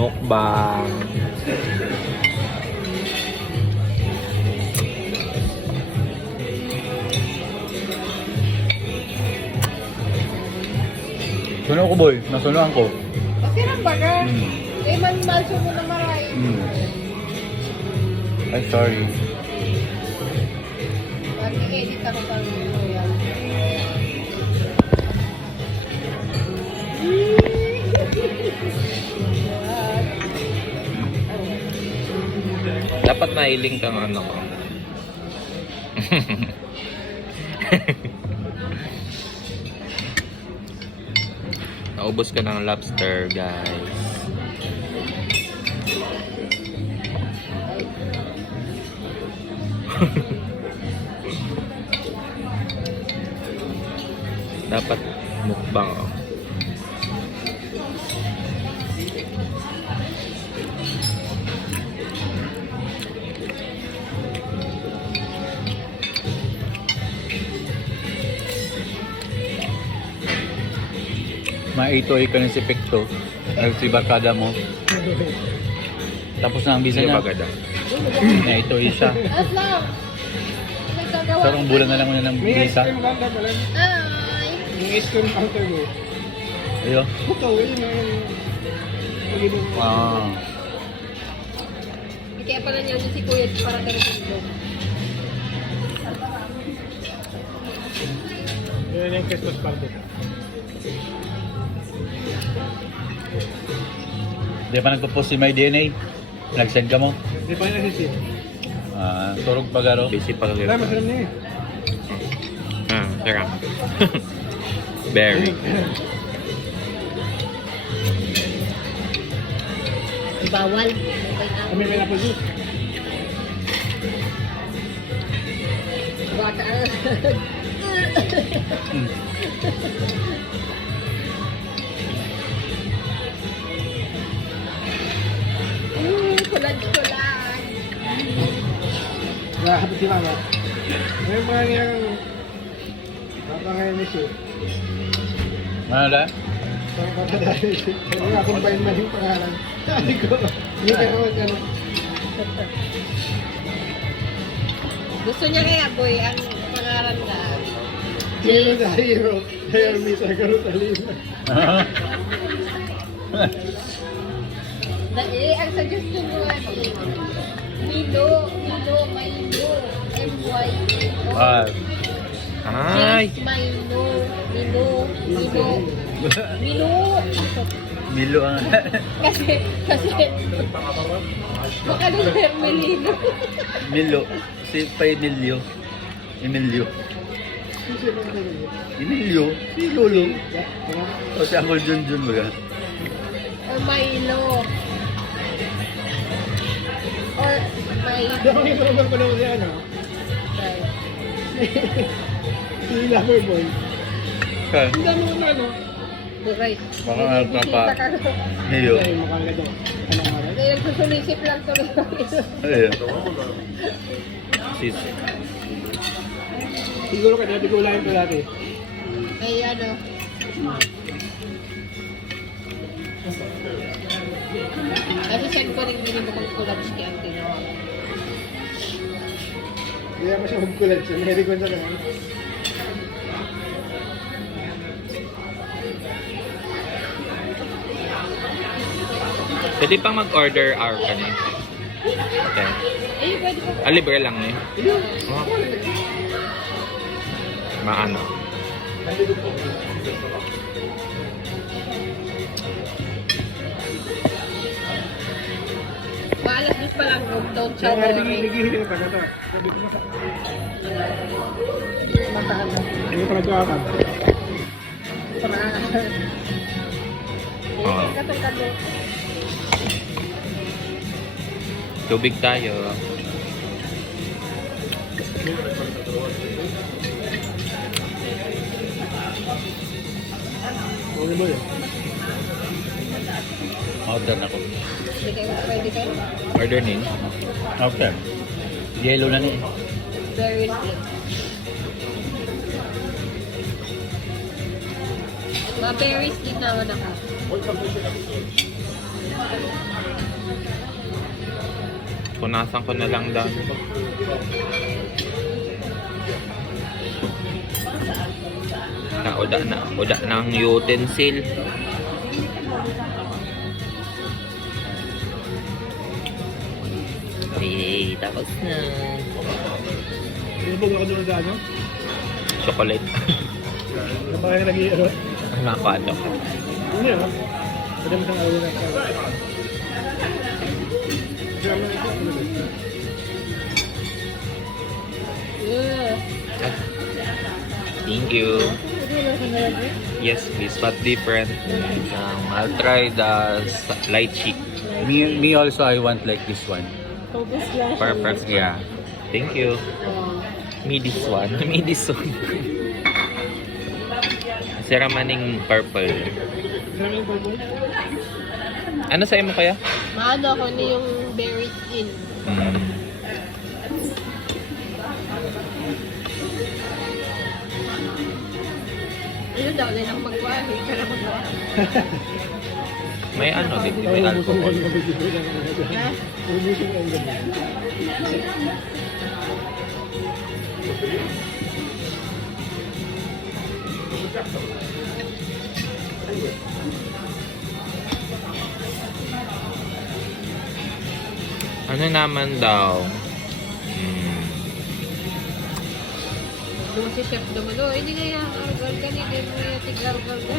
Mukbang. Suno ko boy, nasunuhan ko. Okay lang ba ka? Eh, man-malso mo na maray. Ay, sorry. Mag-edit ako sa video yan. Dapat nailing kang ano ko. Naubos ka ng lobster, guys. Dapat mukbang ako. Maitoy ka ng si Pekto. Ay, si barkada mo. Tapos na ang visa Hindi niya. ba ganda? Naitoy siya. As lang. May gagawa. Sarong bulan na lang muna ng May ice visa. cream ganda pala. Ay. Yung ice cream counter mo. Ayo. Ito, yun yung... Ah. Kaya pala niya si Kuya para ganito dito. Yun yung Christmas party. Di pa nagpo-post si My DNA? Nag-send ka mo? Hindi pa yung nasisip. Ah, turog pa garo. Busy pa Wala, kayo. masarap niya eh. Sarap. Berry. Bawal. Kami may apple juice. Baka. Kulag-kulag. Nakakapit si mama. Ngayon mga niyang... Papangayon niya siya. Ano na? Papadali siya. Kaya combine man yung pangalan. Sabi ko, hindi ka naman ano. Gusto niya kaya, boy, ang pangalan na. Hero na hero. Hair me sa Garutalina. Ang suggestion ko ay Milo, M-Y-L-O. Ah. Ay! Milo. Milo ang... Kasi, baka nung Hermelino. Milo. Si Paimilio. Emilio. Emilio? Si Lolo. O si Uncle Junjun baga. Or Milo. Or Milo. Dapat yung program ko naman siya, ano? Si Loverboy. Ang dami mo na, ano? Buray. Baka nagpapa... Milo. Ay, mukhang ito. Ano nga rin? Kaya nagsusulisip lang tuloy. Ayun. Sis. Siguro ka dati ko ulahin ko dati. Ay, ano. Kasi send ko rin hindi ko mag-collab si Auntie na. Kaya pa siya magkulat siya. May ko sa kanya. Pwede pang mag-order our kanin. Okay. Eh, pwede ko. Libre lang eh. Oh. Maano. Maalas dos pa lang, don't Kaya nga, shower. nagihiling pa ito. Sabi ko na sa... Matahan na. Hindi pa nagkakam. Oo. Katong-kato. Tubig tayo. Okay ba yun? Order na ko. Pwede kayo. Order nin. Okay. Yellow na ni. Very sweet. Mga berries din naman ako. Punasan ko na lang daw. Uda ng utensil. Okay, tapos na. Pinabog ako doon sa ano? Chocolate. Napakaya nag-iiro. Nakakano. Hindi ah. Madami siyang araw na ikaw. Thank you. Yes, please, but different. I'll try the lychee. Me also, I want like this one. Perfect. Yeah. Thank you. Me this one. Me this one. Sira maning purple. Ano sa'yo mo kaya? Maano ako ni yung berry skin. Ayun daw, din ang magwahi. Pero magwahi. May ano, may alcohol. Ha? Ano naman daw? Doon si Chef Domino, hindi na yung argal ka ni Game mo yung tig-argal ka.